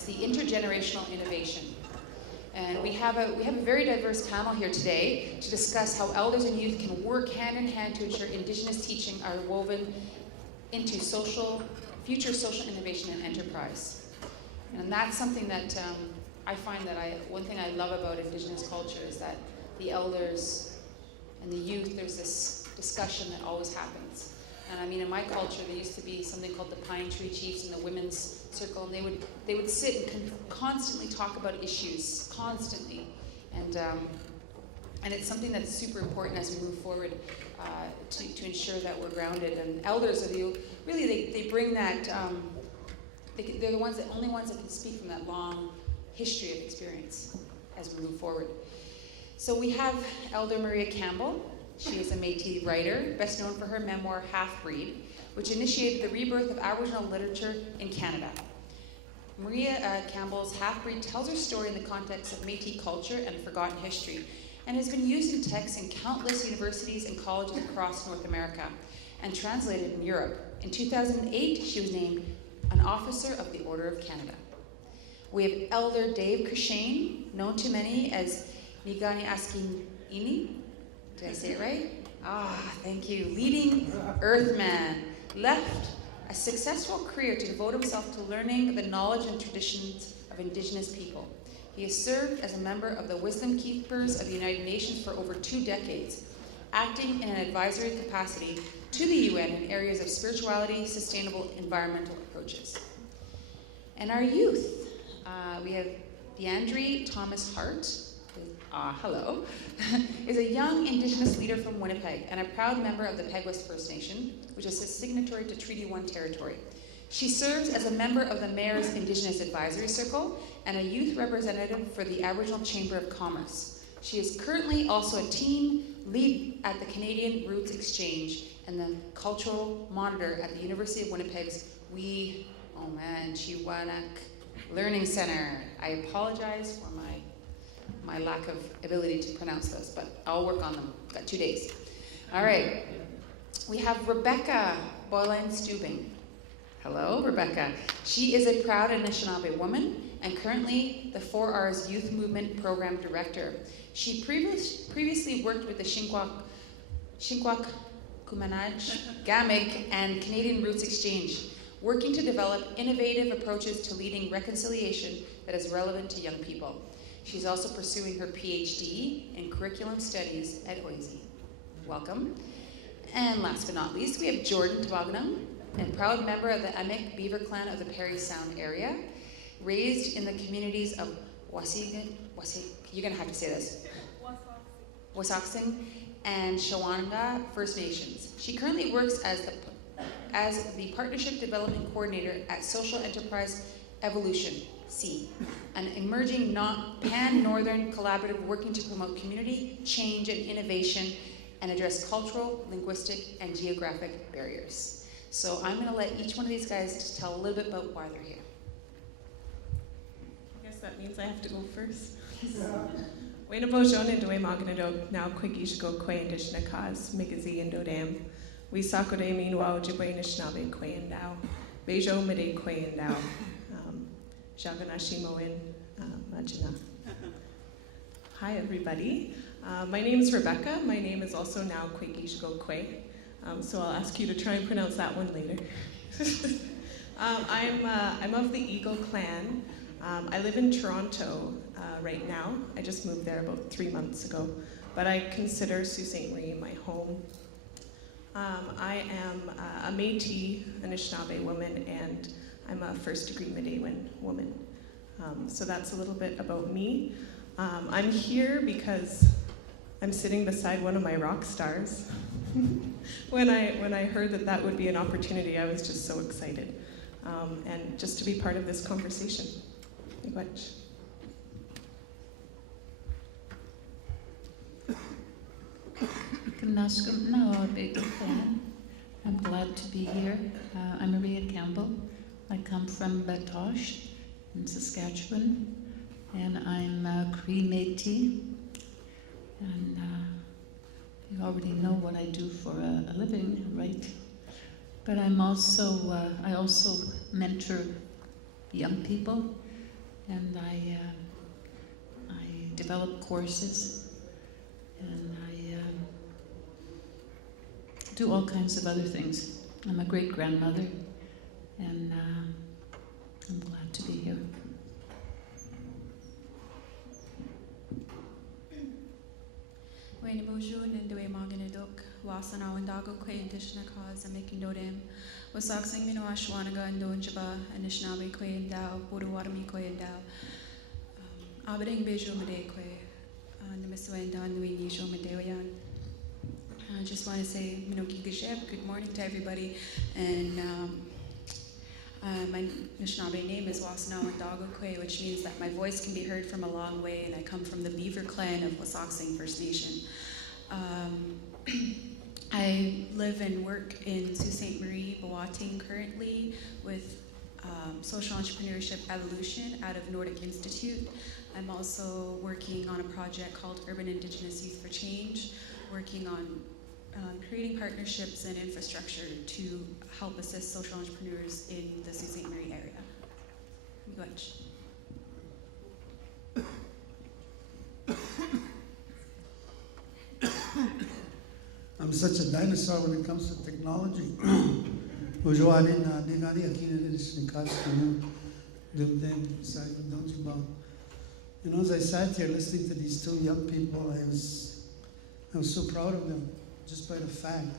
it's the intergenerational innovation. And we have a very diverse panel here today to discuss how elders and youth can work hand in hand to ensure Indigenous teaching are woven into future social innovation and enterprise. And that's something that I find that one thing I love about Indigenous culture is that the elders and the youth, there's this discussion that always happens. And I mean, in my culture, there used to be something called the Pine Tree Chiefs in the women's circle, and they would sit and constantly talk about issues, constantly. And it's something that's super important as we move forward to ensure that we're grounded. And elders are they bring that, they're the only ones that can speak from that long history of experience as we move forward. So we have Elder Maria Campbell. She is a Métis writer, best known for her memoir, Half-Breed, which initiated the rebirth of Aboriginal literature in Canada. Maria Campbell's Half-Breed tells her story in the context of Métis culture and forgotten history, and has been used in texts in countless universities and colleges across North America, and translated in Europe. In 2008, she was named an Officer of the Order of Canada. We have Elder Dave Cushane, known to many as Nigani Askini. Did I say it right? Thank you. Leading Earthman, left a successful career to devote himself to learning the knowledge and traditions of Indigenous people. He has served as a member of the Wisdom Keepers of the United Nations for over 2 decades, acting in an advisory capacity to the UN in areas of spirituality, sustainable environmental approaches. And our youth, we have DeAndre Thomas Hart, hello, is a young Indigenous leader from Winnipeg and a proud member of the Peguis First Nation, which is a signatory to Treaty 1 territory. She serves as a member of the Mayor's Indigenous Advisory Circle and a youth representative for the Aboriginal Chamber of Commerce. She is currently also a team lead at the Canadian Roots Exchange and the cultural monitor at the University of Winnipeg's Chiwanak Learning Center. I apologize for my lack of ability to pronounce those, but I'll work on them. Got 2 days. All right. We have Rebecca Boylan-Stubing. Hello, Rebecca. She is a proud Anishinaabe woman and currently the 4R's Youth Movement Program Director. She previously worked with the Shinkwak Kumanaj, Gamig, and Canadian Roots Exchange, working to develop innovative approaches to leading reconciliation that is relevant to young people. She's also pursuing her PhD in Curriculum Studies at OISE. Welcome. And last but not least, we have Jordan Tabagnum, a proud member of the Amik Beaver Clan of the Parry Sound area, raised in the communities of you're gonna have to say this, Wasauksing and Shawanga First Nations. She currently works as the Partnership Development Coordinator at Social Enterprise Evolution, an emerging pan-northern collaborative working to promote community, change, and innovation and address cultural, linguistic, and geographic barriers. So I'm going to let each one of these guys just tell a little bit about why they're here. I guess that means I have to go first. Wainabo and Doe Maganado, now Quigishigo Kwe and Dishnakaz, Migazi and Dodam. We Sakode meanwhile Jibwe Nishnabe Kwe and Dao. Bejo Mede Kwe and Dao. Jaganashimo in Majina. Hi, everybody. My name is Rebecca. My name is also now Quigishigo Kwe. So I'll ask you to try and pronounce that one later. I'm of the Eagle Clan. I live in Toronto right now. I just moved there about 3 months ago, but I consider Sault Ste. Marie my home. I am a Métis Anishinaabe woman, and I'm a first-degree Midewiwin woman. So that's a little bit about me. I'm here because I'm sitting beside one of my rock stars. When I heard that would be an opportunity, I was just so excited. And just to be part of this conversation. Thank you much. I'm glad to be here. I'm Maria Campbell. I come from Batoche in Saskatchewan, and I'm Cree Métis. And you already know what I do for a living, right? But I also mentor young people and I develop courses, and I do all kinds of other things. I'm a great-grandmother, and I'm glad to be here. Wayne Bojun and Dway Maganaduk, Wasana and Dago Quay and Dishnakaz and making Dodem, was Soxing Mino Ashwanaga and Donjaba and Nishnabi Quay and Dow, Buruwarami Quay and Dow, Aberdeen Bejo Made Quay, and the Miss Wenda and the Nisho Medeoyan. I just want to say, Minoki Gishep, good morning to everybody, and my Anishinaabe name is Wasana Wandagokwe, which means that my voice can be heard from a long way, and I come from the Beaver Clan of Wasauksing First Nation. I live and work in Sault Ste. Marie, Boating currently with Social Entrepreneurship Evolution out of Nordic Institute. I'm also working on a project called Urban Indigenous Youth for Change, working on creating partnerships and infrastructure to help assist social entrepreneurs in the Sault Ste. Marie area. I'm such a dinosaur when it comes to technology. You know, as I sat here listening to these two young people, I was so proud of them, just by the fact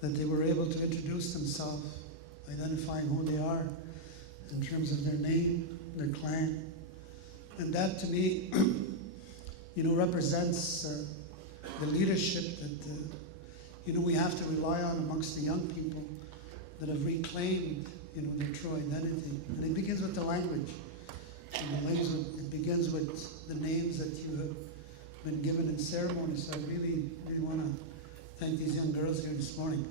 that they were able to introduce themselves, identifying who they are in terms of their name, their clan. And that to me, you know, represents the leadership that, you know, we have to rely on amongst the young people that have reclaimed, you know, their true identity. And it begins with the language. And it begins with the names that you have been given in ceremony. So I really, really want to thank these young girls here this morning.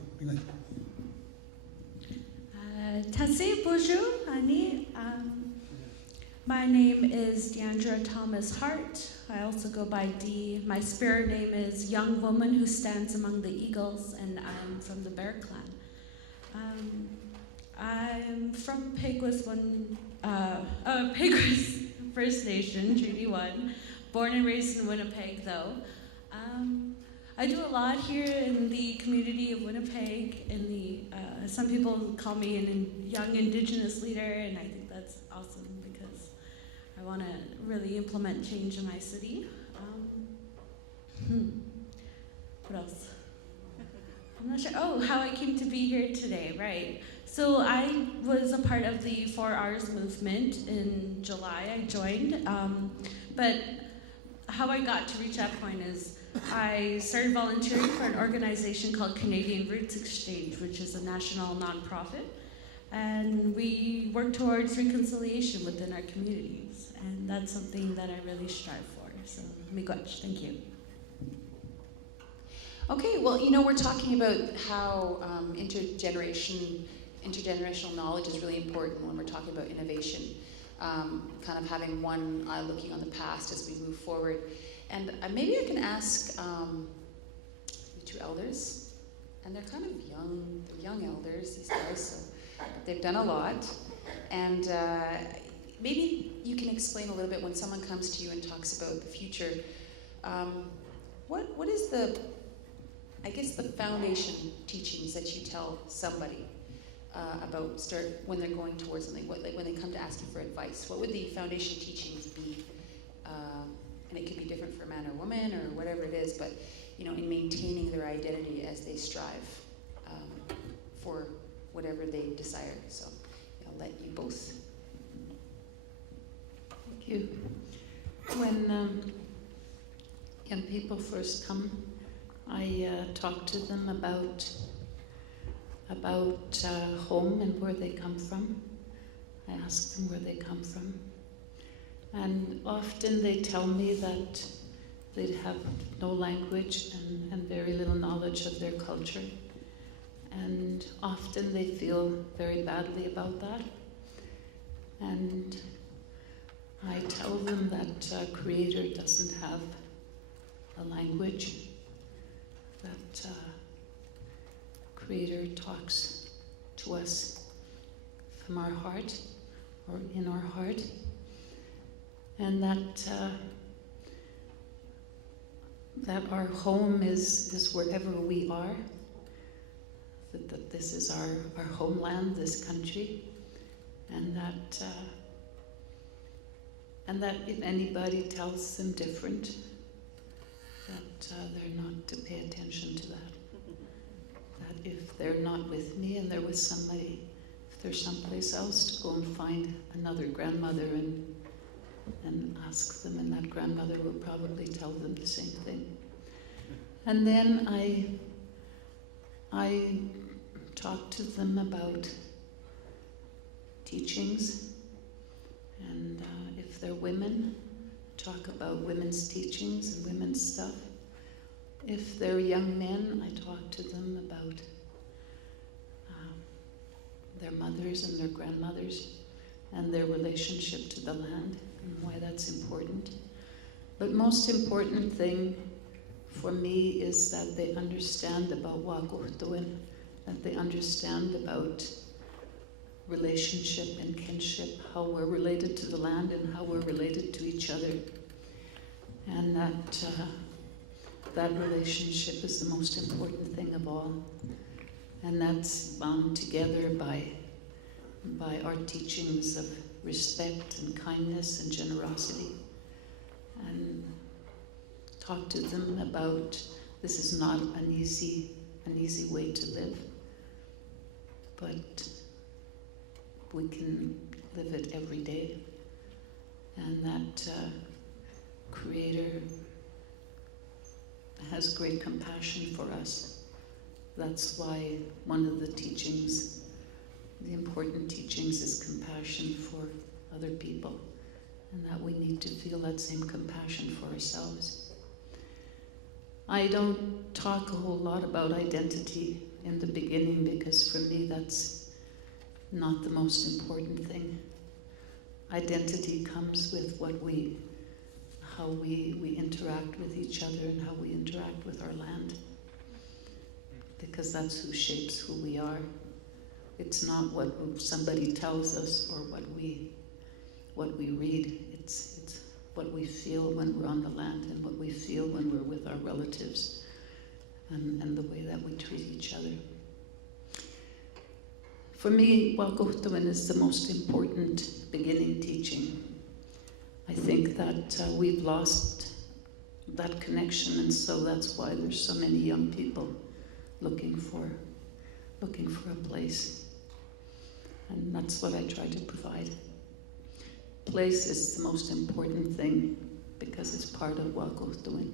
Tase bonjour, Ani. My name is Deandra Thomas Hart. I also go by Dee. My spirit name is Young Woman Who Stands Among the Eagles, and I'm from the Bear Clan. I'm from Peguis First Nation, Treaty 1. Born and raised in Winnipeg, though. I do a lot here in the community of Winnipeg. Some people call me a young Indigenous leader, and I think that's awesome because I want to really implement change in my city. What else? I'm not sure. Oh, how I came to be here today, right. So I was a part of the 4 Hours movement in July. I joined, but how I got to reach that point is I started volunteering for an organization called Canadian Roots Exchange, which is a national nonprofit, and we work towards reconciliation within our communities, and that's something that I really strive for. So, miigwech, thank you. Okay, well, you know, we're talking about how intergenerational knowledge is really important when we're talking about innovation, kind of having one eye looking on the past as we move forward. And maybe I can ask the 2 elders, and they're kind of young elders these days, so they've done a lot. And maybe you can explain a little bit when someone comes to you and talks about the future, what is the foundation teachings that you tell somebody about when they're going towards something, when they come to ask you for advice? What would the foundation teachings be? And it could be different for a man or woman or whatever it is, but you know, in maintaining their identity as they strive for whatever they desire. So I'll let you both. Thank you. When young people first come, I talk to them about home and where they come from. I ask them where they come from. And often they tell me that they have no language and very little knowledge of their culture. And often they feel very badly about that. And I tell them that Creator doesn't have a language, that Creator talks to us from our heart or in our heart. and that our home is wherever we are, that this is our homeland, this country, and that if anybody tells them different, that they're not to pay attention to that. That if they're not with me and they're with somebody, if they're someplace else, to go and find another grandmother and ask them, and that grandmother will probably tell them the same thing. And then I talk to them about teachings, and if they're women, talk about women's teachings and women's stuff. If they're young men, I talk to them about their mothers and their grandmothers and their relationship to the land and why that's important. But most important thing for me is that they understand about Wākuhtuin, that they understand about relationship and kinship, how we're related to the land and how we're related to each other. And that relationship is the most important thing of all. And that's bound together by our teachings of respect and kindness and generosity. And talk to them about this is not an easy way to live, but we can live it every day. And that Creator has great compassion for us. That's why one of the teachings, the important teachings, is compassion for other people, and that we need to feel that same compassion for ourselves. I don't talk a whole lot about identity in the beginning because for me that's not the most important thing. Identity comes with how we interact with each other and how we interact with our land, because that's who shapes who we are. It's not what somebody tells us or what we read. It's what we feel when we're on the land and what we feel when we're with our relatives, and the way that we treat each other. For me, Wākuhtuin is the most important beginning teaching. I think that we've lost that connection, and so that's why there's so many young people looking for a place. And that's what I try to provide. Place is the most important thing because it's part of Wākuhtuin.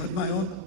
But my own